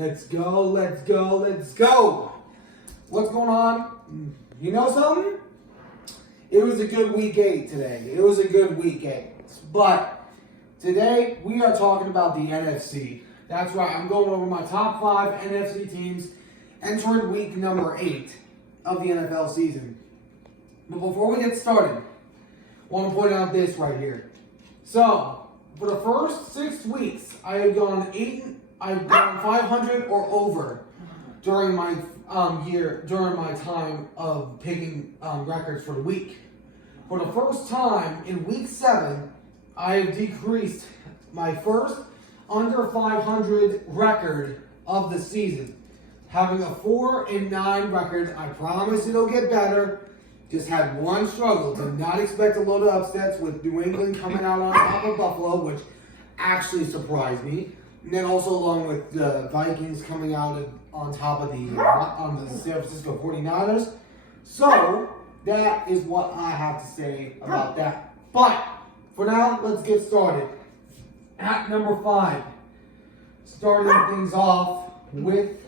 Let's go, let's go, let's go. What's going on? You know something? It was a good week 8 today. It was a good week 8. But today we are talking about the NFC. That's right, I'm going over my top 5 NFC teams entering week number 8 of the NFL season. But before we get started, I want to point out this right here. So, for the first 6 weeks, I've gone 500 or over during my time of picking records for the week. For the first time in week 7, I have decreased my first under 500 record of the season, having a 4-9 record. I promise it'll get better. Just had one struggle. Did not expect a load of upsets with New England coming out on top of Buffalo, which actually surprised me. And then also along with the Vikings coming out on top of the San Francisco 49ers. So that is what I have to say about that. But for now, let's get started. At number 5, starting things off with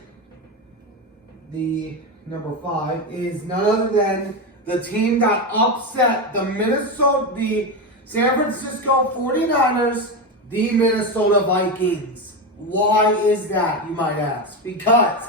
the number 5 is none other than the team that upset the San Francisco 49ers, the Minnesota Vikings. Why is that, you might ask? Because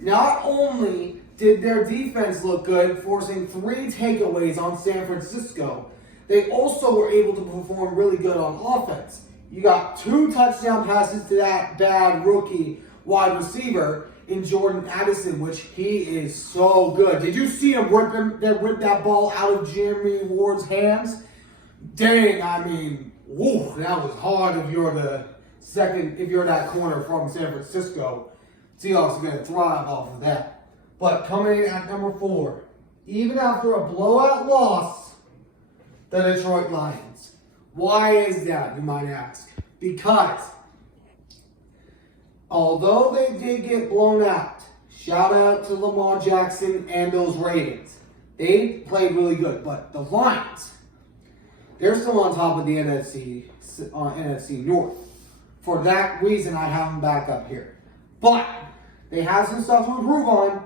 not only did their defense look good, forcing 3 takeaways on San Francisco, they also were able to perform really good on offense. You got 2 touchdown passes to that bad rookie wide receiver in Jordan Addison, which he is so good. Did you see him rip that ball out of Jeremy Ward's hands? Dang, I mean, woo, that was hard if you're that corner from San Francisco. Seahawks are going to thrive off of that. But coming in at number 4, even after a blowout loss, the Detroit Lions. Why is that, you might ask? Because although they did get blown out, shout out to Lamar Jackson and those Ravens. They played really good, but the Lions, they're still on top of the NFC North. For that reason, I have them back up here. But they have some stuff to improve on.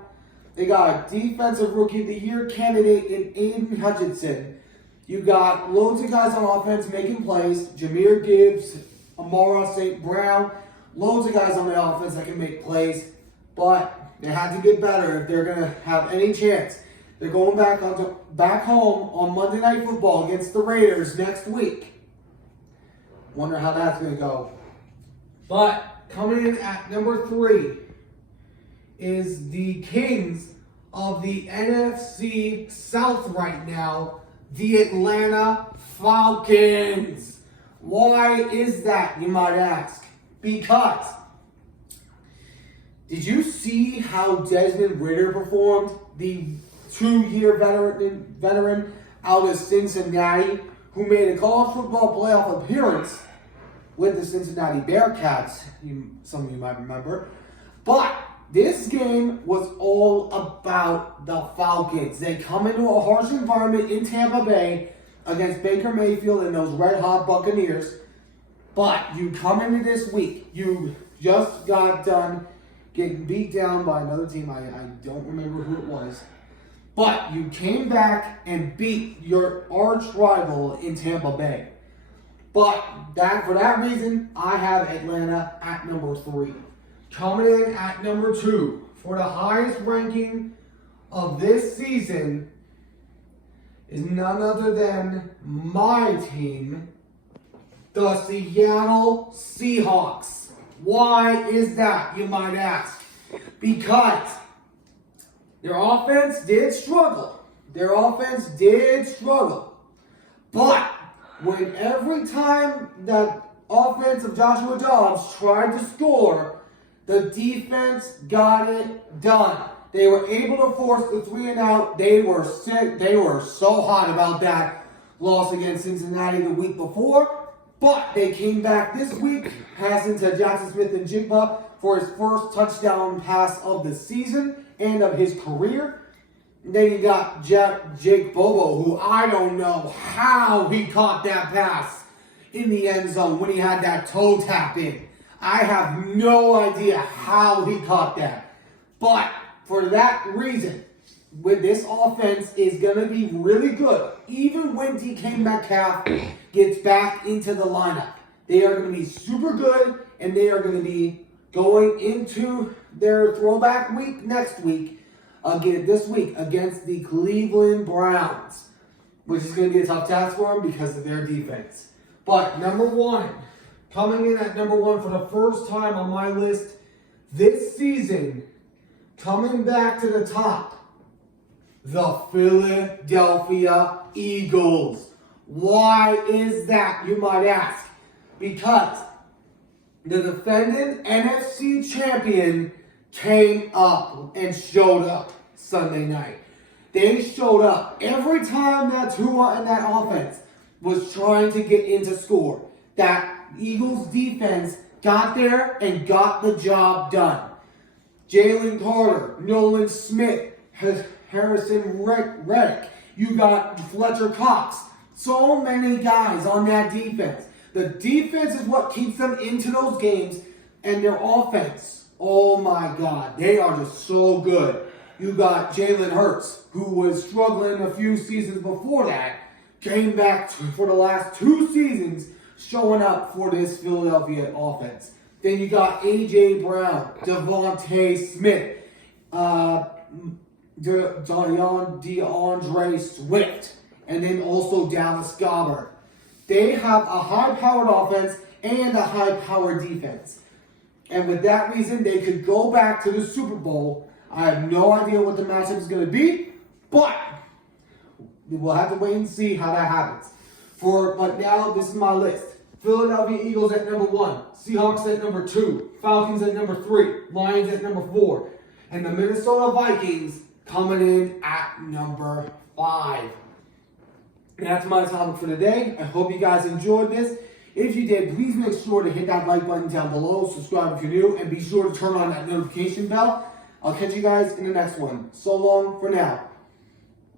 They got a defensive rookie of the year candidate in Aiden Hutchinson. You got loads of guys on offense making plays. Jahmyr Gibbs, Amara St. Brown. Loads of guys on the offense that can make plays. But they had to get better if they're going to have any chance. They're going back home on Monday Night Football against the Raiders next week. Wonder how that's going to go. But coming in at number 3 is the Kings of the NFC South right now, the Atlanta Falcons. Why is that, you might ask? Because did you see how Desmond Ridder performed? The 2-year veteran out of Cincinnati who made a college football playoff appearance with the Cincinnati Bearcats, some of you might remember. But this game was all about the Falcons. They come into a harsh environment in Tampa Bay against Baker Mayfield and those red-hot Buccaneers. But you come into this week, you just got done getting beat down by another team. I don't remember who it was. But you came back and beat your arch rival in Tampa Bay. But for that reason, I have Atlanta at number 3. Coming in at number 2 for the highest ranking of this season is none other than my team, the Seattle Seahawks. Why is that, you might ask? Because their offense did struggle. But when every time that offense of Joshua Dobbs tried to score, the defense got it done. They were able to force the 3-and-out. They were sick. They were so hot about that loss against Cincinnati the week before. But they came back this week, passing to Jackson Smith-Njigba for his first touchdown pass of the season and of his career. And then you got Jake Bobo, who I don't know how he caught that pass in the end zone when he had that toe tap in. I have no idea how he caught that. But for that reason, with this offense is going to be really good. Even when DK Metcalf gets back into the lineup, they are going to be super good, and they are going to be going into their throwback week next week, this week against the Cleveland Browns, which is going to be a tough task for them because of their defense. But number one, coming in at number one for the first time on my list this season, coming back to the top, the Philadelphia Eagles. Why is that, you might ask? Because the defending NFC champion came up and showed up Sunday night. They showed up every time that Tua and that offense was trying to get into score. That Eagles defense got there and got the job done. Jalen Carter, Nolan Smith, Harrison Reddick, you got Fletcher Cox. So many guys on that defense. The defense is what keeps them into those games, and their offense, oh my God, they are just so good. You got Jalen Hurts, who was struggling a few seasons before that, came back for the last 2 seasons, showing up for this Philadelphia offense. Then you got A.J. Brown, Devontae Smith, DeAndre Swift, and then also Dallas Goedert. They have a high-powered offense and a high-powered defense. And with that reason, they could go back to the Super Bowl. I have no idea what the matchup is going to be, but we'll have to wait and see how that happens. But now, this is my list. Philadelphia Eagles at number 1, Seahawks at number 2, Falcons at number 3, Lions at number 4, and the Minnesota Vikings coming in at number 5. And that's my topic for today. I hope you guys enjoyed this. If you did, please make sure to hit that like button down below, subscribe if you're new, and be sure to turn on that notification bell. I'll catch you guys in the next one. So long for now.